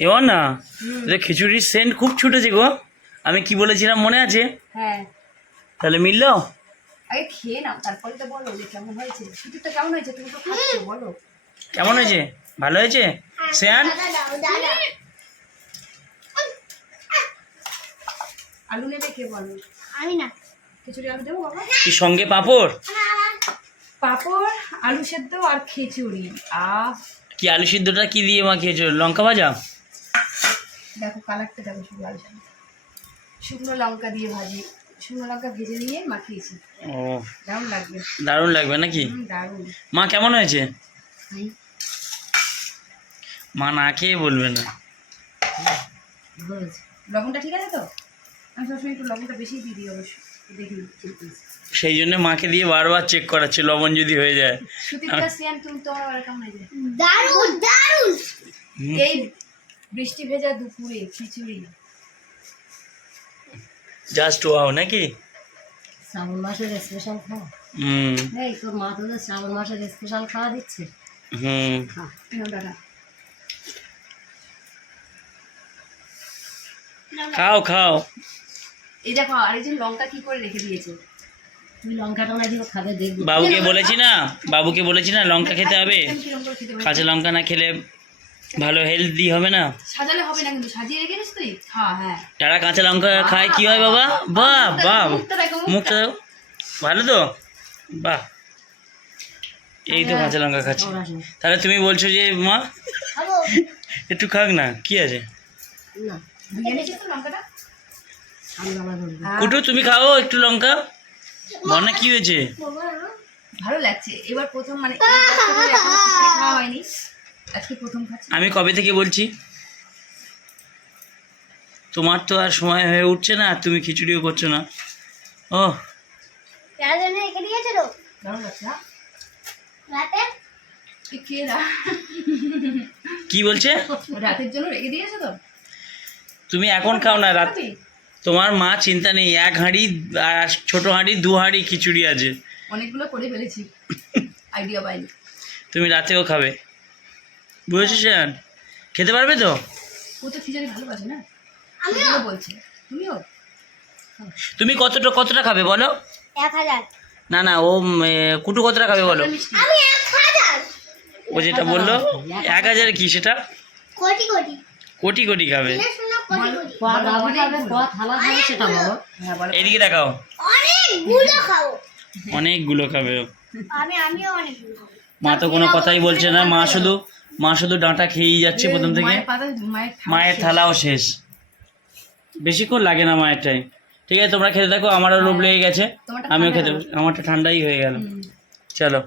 এবার না খিচুড়ির সেন্ট খুব ছুটেছে গো। আমি কি বলেছিলাম মনে আছে? হ্যাঁ। তাহলে মিললো? আগে খেয়ে নাও তারপরে তো বলো যে কেমন হয়েছে। খিচুড়িটা কেমন হয়েছে? তুমি তো খাচ্ছো বলো। কেমন হয়েছে? ভালো হয়েছে? শ্রেয়ান আলু নেবে কে বলো? আমি না। খিচুড়ি আলু দেবো বাবা? কি সঙ্গে পাঁপড়? পাঁপড় আলু সেদ্ধ আর খিচুড়ি। আহ। কি আলু সিদ্ধটা কি দিয়ে মা খেয়েছো? লঙ্কা ভাজা? দেখো কালারটা দেখো শুধু আলু। শুকনো লঙ্কা দিয়ে ভাজি। শুকনো লঙ্কা ভেজে নিয়ে মাখিয়েছি। ও। দারুণ লাগবে। দারুণ লাগবে নাকি? দারুণ। মা কেমন হয়েছে? মা না খেয়ে বলবে না। লবণটা ঠিক আছে তো? আমি সবসময় একটু লবণটা বেশি দিয়ে দিই অবশ্য। দেখি সেই জন্য মাকে দিয়ে বারবার চেক করাচ্ছে লবণ যদি হয়ে যায়। দারুণ দারুণ। এই বৃষ্টি ভেজা দুপুরে খিচুড়ি। জাস্ট ওয়াও নাকি? শ্রাবণ মাসের স্পেশাল খাওয়া। হুম। এই তোর মা তোদের শ্রাবণ মাসের স্পেশাল খাওয়া দিচ্ছে? হুম। দাদা খাও খাও। এই দেখো আরেকজন লঙ্কা কি করে রেখে দিয়েছে? তুমি লঙ্কাটা না দিও খাবে দেখবি। বাবুকে বলেছি না? বাবুকে বলেছি না লঙ্কা খেতে হবে? কাঁচা লঙ্কা না খেলে ভালো হেলদি হবে না? সাজালে হবে না কিন্তু সাজিয়ে রেখে দিস তুই? হ্যাঁ হ্যাঁ। যারা কাঁচা লঙ্কা খায় কি হয় বাবা? বাহ বাহ। মুখটা। ভালো তো? বাহ। এই তো কাঁচা লঙ্কা খাচ্ছি। তাহলে তুমি বলছো যে মা একটু খাক না কি আছে? হ্যাঁ, কুটু তুমি খাও একটু লঙ্কা? বন্যা কি হয়েছে? ভালো লাগছে। এবার প্রথম মানে খাওয়া হয়নি। আজকে প্রথম খাচ্ছি। আমি কবে থেকে বলছি? তোমার তো আর সময় হয়ে উঠছে না আর তুমি খিচুড়িও করছ না। ও কে বলছে? রাতের জন্য রেখে দিয়েছ তো? তুমি এখন খাও না রাত তোমার মা চিন্তা নেই এক হাঁড়ি আর ছোট হাঁড়ি দু হাঁড়ি খিচুড়ি আছে। অনেকগুলো করে ফেলেছি। আইডিয়া পাইনি। তুমি রাতেও খাবে। বুঝেছ স্যার খেতে পারবে তো? ও তো খিচুড়ি ভালোবাসে না? আমিও। সেগুলো তুমিও? তুমি কতটা কতটা খাবে বলো? এক হাজার। না না ও কুটু কতটা খাবে বলো? ও যেটা বলল এক হাজার কি সেটা? কোটি কোটি। কোটি কোটি খাবে। হ্যাঁ বলো। এদিকে দেখাও। অনেকগুলো খাবে ও। আমি আমিও অনেকগুলো খাব। মা তো কোনো কথাই বলছে না মা শুধু মা শুধু ডাঁটা খেয়েই যাচ্ছে প্রথম থেকে। মায়ের। থালাও শেষ। বেশিক্ষণ লাগে না মায়েরটাই ঠিক আছে তোমরা খেতে থাকো আমারও লোভ লেগে গেছে। আমিও খেতে আমারটা ঠান্ডাই হয়ে গেল। চলো।